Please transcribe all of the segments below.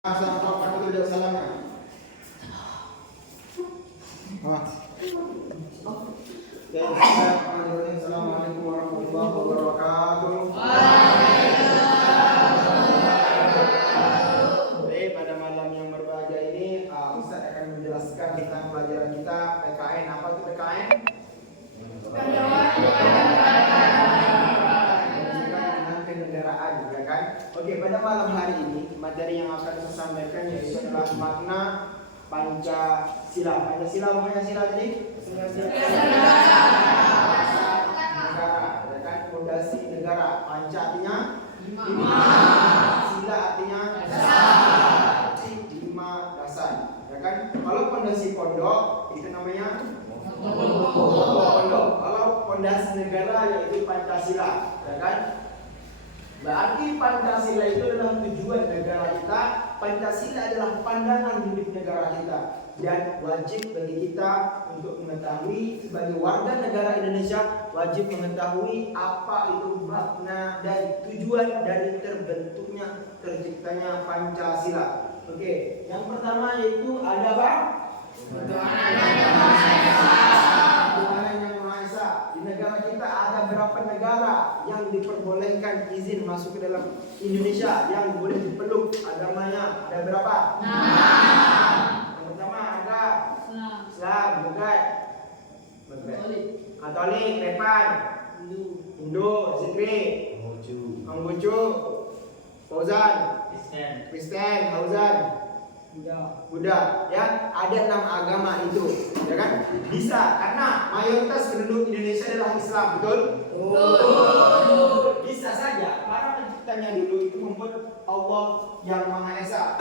Assalamualaikum warahmatullahi wabarakatuh. Baik, pada malam yang berbahagia ini Ustaz akan menjelaskan tentang pelajaran kita PKN. Apa itu PKN? Kenegaraan, ya kan? Oke, pada malam hari ini materi yang akan saya sampaikan yaitu adalah makna Pancasila. Pancasila apa Pancasila tadi? Negara, ya kan? Fondasi negara. Panca artinya lima. Sila artinya dasar. Lima dasar, ya kan? Kalau fondasi pondok itu namanya pondok. Kalau fondasi negara yaitu Pancasila, ya kan? Berarti Pancasila itu adalah tujuan negara kita. Pancasila adalah pandangan hidup negara kita. Dan wajib bagi kita untuk mengetahui sebagai warga negara Indonesia, wajib mengetahui apa itu makna dan tujuan dari terbentuknya, terciptanya Pancasila. Oke, yang pertama yaitu ada apa? Di negara kita ada berapa negara yang diperbolehkan izin masuk ke dalam Indonesia, yang boleh dipeluk agamanya? Ada berapa? Yang pertama ada Islam, bukan? Katolik, Repan, Hindu, Zikri, Konghucu, Fauzan, Kristen, Fauzan, Buddha, ya, ada 6 agama itu, ya kan? Bisa, karena mayoritas penduduk Indonesia adalah Islam, betul? Bisa saja para penciptanya dulu itu membuat Allah yang Maha Esa.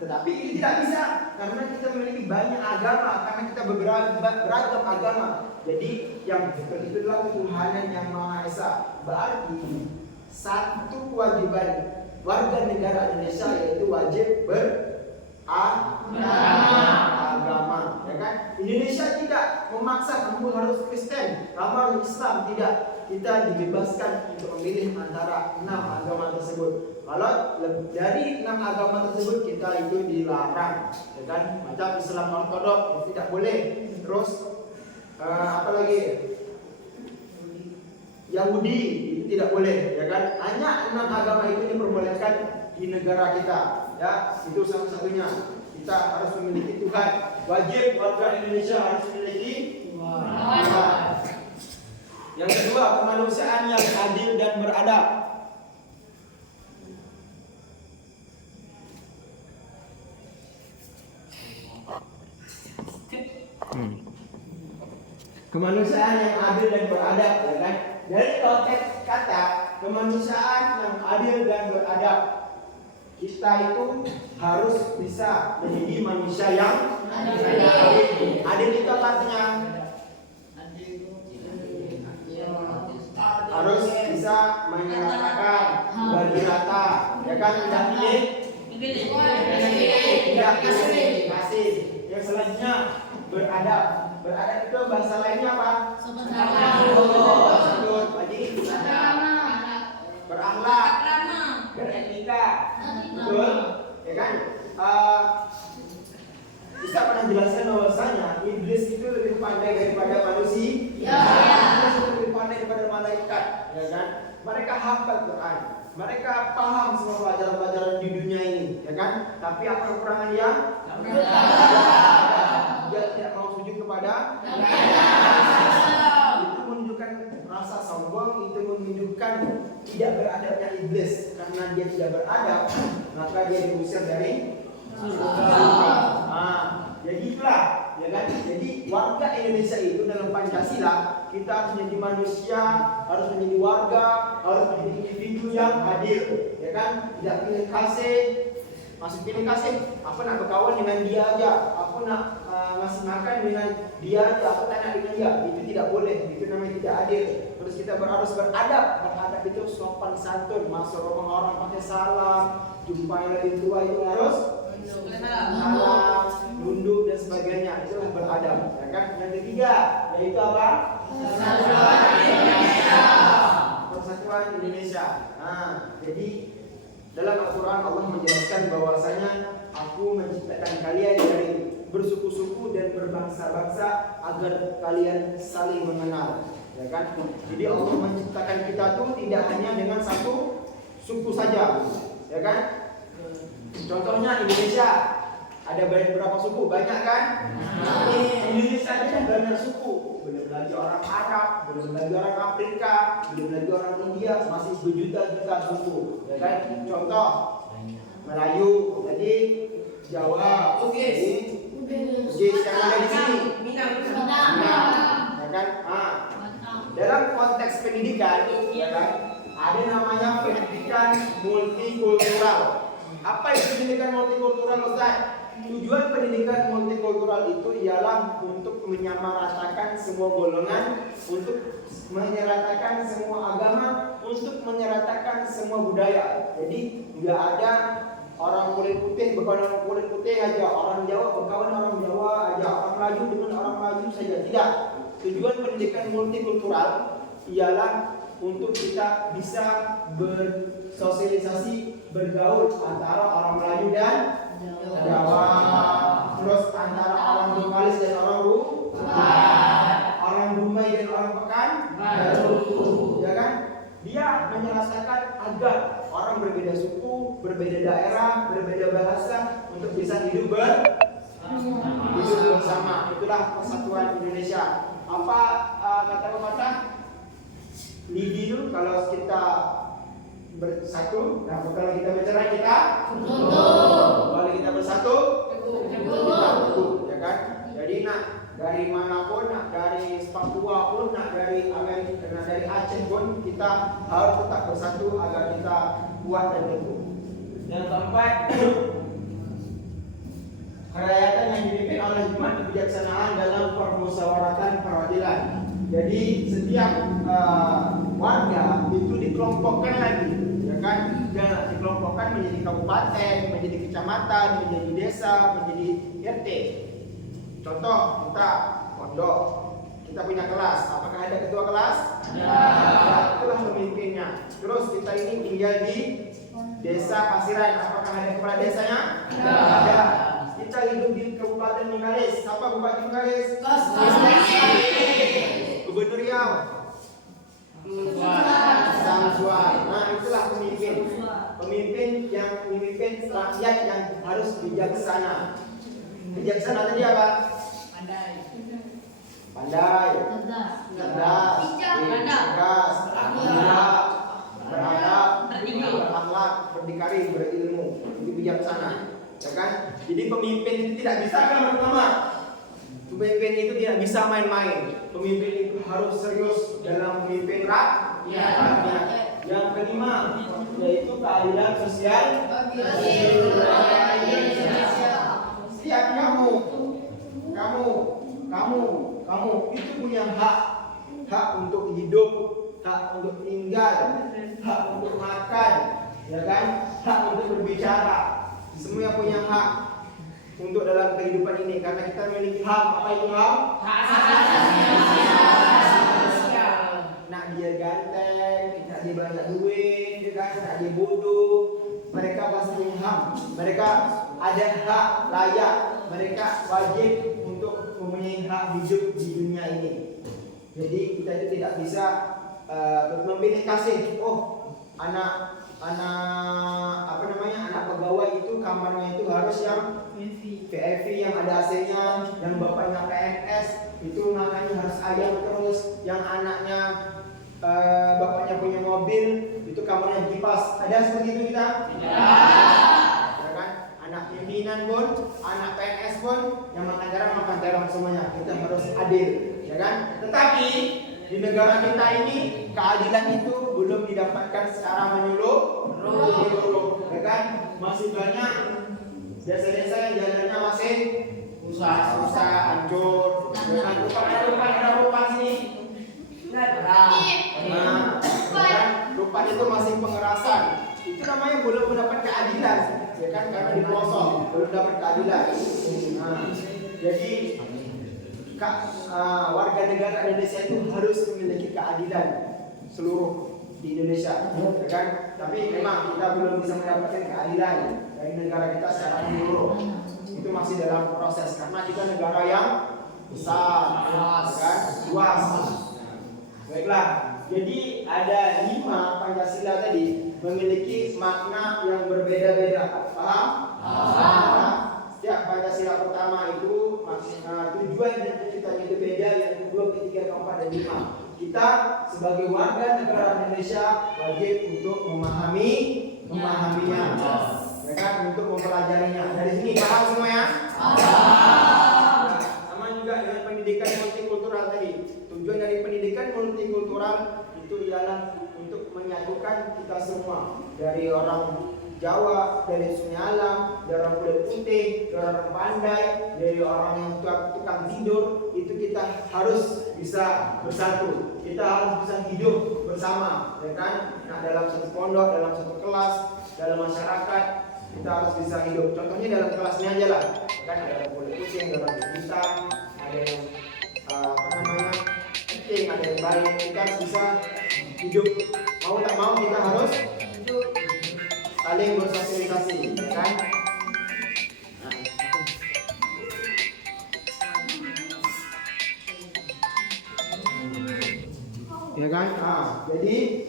Tetapi ini tidak bisa, karena kita memiliki banyak agama, karena kita beragam agama. Jadi yang seperti itu adalah ketuhanan yang Maha Esa. Berarti satu kewajiban warga negara Indonesia yaitu wajib agama, ya kan? Indonesia tidak memaksa kamu harus Kristen, kamu harus Islam, tidak. Kita dibebaskan untuk memilih antara 6 agama tersebut. Kalau dari 6 agama tersebut kita itu dilarang, ya kan? Macam Islam Ortodok tidak boleh. Terus apa lagi? Yahudi itu tidak boleh, ya kan? Hanya 6 agama itu diperbolehkan di negara kita. Ya, itu satu-satunya. Kita harus memiliki Tuhan. Wajib warga Indonesia harus memiliki Tuhan. Yang kedua, kemanusiaan yang adil dan beradab. Kemanusiaan yang adil dan beradab, ya kan? Dari konteks kata kemanusiaan yang adil dan beradab, kita itu harus bisa menjadi manusia yang adil. Adil itu apa artinya? Harus bisa menyatakan bagi rata, ya kan? Tidak pilih, tidak kasih. Yang selanjutnya beradab. Beradab itu bahasa lainnya apa? Berakhlak, beretika, betul, ya kan? Bisa pernah jelaskan bahwasanya iblis itu lebih pandai daripada manusia. Iblis itu lebih pandai daripada malaikat, ya kan? Mereka hafal Quran, mereka paham semua pelajaran-pelajaran di dunia ini, ya kan? Tapi apa kekurangan dia? Dia tidak mau sujud kepada itu menunjukkan rasa sombong, itu menunjukkan tidak beradabnya iblis. Karena dia tidak beradab, maka dia diusir dari surga. Jadi itulah, ya kan? Jadi warga Indonesia itu dalam Pancasila kita harus menjadi manusia, harus menjadi warga, harus menjadi individu yang adil, ya kan? Tidak pilih kasih. Masuk pilih kasih, aku nak berkawan dengan dia aja, aku nak ngasih makan dengan dia aja, aku tak nak dengan dia. Itu tidak boleh, itu namanya tidak adil. Terus kita harus beradab. Beradab itu sopan santun, masuk rumah orang pakai salam, jumpa yang lebih tua itu harus salam, nunduk dan sebagainya. Itulah beradab, ya kan? Yang ketiga yaitu apa? Persatuan Indonesia. Jadi Dalam Al-Quran Allah menjelaskan bahwasanya aku menciptakan kalian dari bersuku-suku dan berbangsa-bangsa agar kalian saling mengenal, ya kan? Jadi Allah menciptakan kita tuh tidak hanya dengan satu suku saja, ya kan? Contohnya Indonesia ada berapa suku? Banyak kan? Indonesia aja banyak suku. Belum lagi orang Arab, belum lagi orang Afrika, belum lagi orang India, masih berjuta-juta suku, ya kan? Contoh Melayu, jadi Jawa, Bugis yang ada di sini, Minang, ya kan? Dalam konteks pendidikan, ya kan? Ada namanya pendidikan multikultural. Apa itu pendidikan multikultural, Ustaz? Tujuan pendidikan multikultural itu ialah untuk menyamaratakan semua golongan, untuk menyeratakan semua agama, untuk menyeratakan semua budaya. Jadi nggak ada orang kulit putih berkawan orang kulit putih aja, orang Jawa berkawan orang Jawa aja, orang Melayu dengan orang Melayu saja. Tidak. Tujuan pendidikan multikultural ialah untuk kita bisa bersosialisasi, bergaul antara orang Melayu dan Jawa, terus antara orang Bengkalis dan orang orang Dumai dan orang Pekanbaru, ya kan? Dia menyelesaikan agar orang berbeda suku, berbeda daerah, berbeda bahasa untuk bisa hidup bersama. Itulah persatuan Indonesia. Apa kata pepatah? Lidi itu kalau kita bersatu, nah kalau kita bercerai kita kalau kita bersatu kita utuh, ya kan? Jadi dari manapun, dari Papua pun, dari Amerika, dari Aceh pun kita harus tetap bersatu agar kita kuat dan teguh. Yang keempat, kerakyatan yang dipimpin oleh hikmat kebijaksanaan dalam permusyawaratan peradilan. Jadi setiap warga itu dikelompokkan lagi, ya kan? Dan dikelompokkan menjadi kabupaten, menjadi kecamatan, menjadi desa, menjadi RT. Contoh kita pondok, kita punya kelas. Apakah ada ketua kelas? Ya. Itulah pemimpinnya. Terus kita ini tinggal di desa Pasiran. Apakah ada kepala desanya? Ada. Kita hidup di Kabupaten Bengkalis. Siapa Bupati Bengkalis? Gubernur Riau. Samsuan. Nah, itulah pemimpin. Pemimpin yang memimpin rakyat yang harus bijaksana. Bijaksana tadi apa? Pandai, cerdas, beradab, berakhlak, berdikari, berilmu, itu bijaksana, ya kan? Jadi pemimpin itu tidak bisa kan pertama. Pemimpin itu tidak bisa main-main. Pemimpin itu harus serius dalam memimpin rakyat. Yang kelima yaitu keadilan sosial. Setiap kamu itu punya hak untuk hidup, hak untuk tinggal, hak untuk makan, ya kan? Hak untuk berbicara. Semua punya hak untuk dalam kehidupan ini karena kita memiliki hak. Apa itu hak? Nak dia ganteng, nak dia banyak duit, nak dia bodoh, mereka pasti punya hak. Mereka ada hak layak, mereka wajib untuk mempunyai hak hidup di dunia ini. Jadi kita itu tidak bisa memilih kasih. Oh, anak pegawai itu kamarnya itu harus yang VIP yang ada AC-nya, yang bapaknya PNS itu makanya harus ayam terus, yang anaknya bapaknya punya mobil itu kamarnya kipas. Ada seperti itu kita? Ya kan? Anak pimpinan pun, anak PNS pun yang makan terong semuanya. Kita harus adil, ya kan? Tetapi di negara kita ini keadilan itu belum didapatkan secara menyeluruh, ya kan? Masih banyak desa-desa yang jalannya masih susah, hancur. Dengan rupa sini. Rupa itu masih pengerasan. Itu namanya belum mendapat keadilan, ya kan? Karena di pelosok belum dapat keadilan. Jadi warga negara Indonesia itu harus memiliki keadilan seluruh di Indonesia, ya kan? Tapi memang kita belum bisa mendapatkan keadilan dari negara kita secara menyeluruh. Itu masih dalam proses karena kita negara yang besar, kan? Luas. Baiklah. Jadi ada 5 Pancasila tadi memiliki makna yang berbeda-beda. Paham? Setiap Pancasila pertama itu tujuan dan cita-citanya itu beda, yang kedua, ketiga, keempat, dan 5. Kita sebagai warga negara Indonesia wajib untuk memahaminya, ya kan, untuk mempelajarinya. Dari sini paham semua ya? Sama juga dengan pendidikan multikultural tadi. Tujuan dari pendidikan multikultural itu ialah untuk menyatukan kita semua, dari orang Jawa, dari Sungai Alam, dari orang kulit putih, dari orang pandai, dari orang yang tukang tidur, itu kita harus bisa bersatu. Kita harus bisa hidup bersama, ya kan? Nah, dalam satu pondok, dalam satu kelas, dalam masyarakat, kita harus bisa hidup. Contohnya dalam kelasnya aja lah, kan? Ada orang kulit putih, ada orang kulit hitam, ada yang penting, ada yang baik. Kita harus bisa hidup. Mau tak mau kita harus saling bersosialisasi, ya kan? Ya kan? Jadi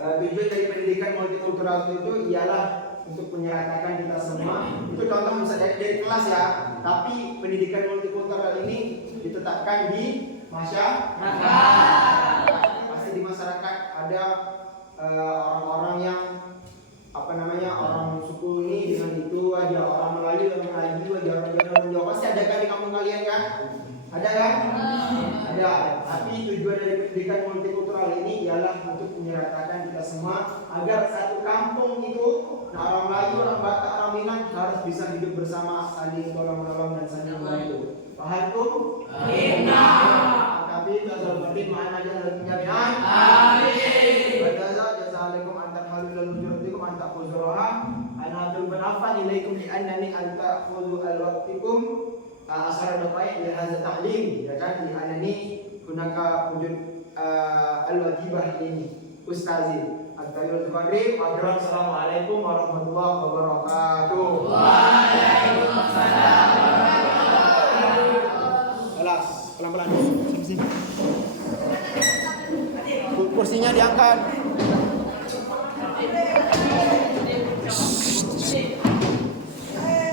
tujuan dari pendidikan multikultural itu ialah untuk menyeratakan kita semua. Itu contoh misalnya dari kelas ya. Tapi pendidikan multikultural ini ditetapkan di masyarakat. Pasti di masyarakat ada orang-orang yang orang suku ini dengan itu, ada orang Melayu dengan Melayu, ada orang Jawa. Pasti ada kan di kampung kalian kan? Ada kan? Ada. Tapi tujuan dari pendidikan multikultural ini ialah untuk menyeratakan kita semua agar satu kampung itu, orang Melayu, orang Batak, orang Minang harus bisa hidup bersama, saling tolong-menolong dan saling membantu. Paham tuh? Tapi jazal berdin ma'ana jazal jami'an. Amin. Wa jazalikum antar halilal hujuratikum antak khuzuraha. Ana abdul banafan ilaikum li'annani antak khuzu al-waqtikum asara dapai lihaza ta'lim. Ya kan? Li'annani hunaka wujud al-wajibah ini Ustazi Al-Tayyul Zubairi. Assalamualaikum warahmatullahi wabarakatuh. Waalaikumsalam warahmatullahi wabarakatuh. Pelan-pelan. Kursinya diangkat.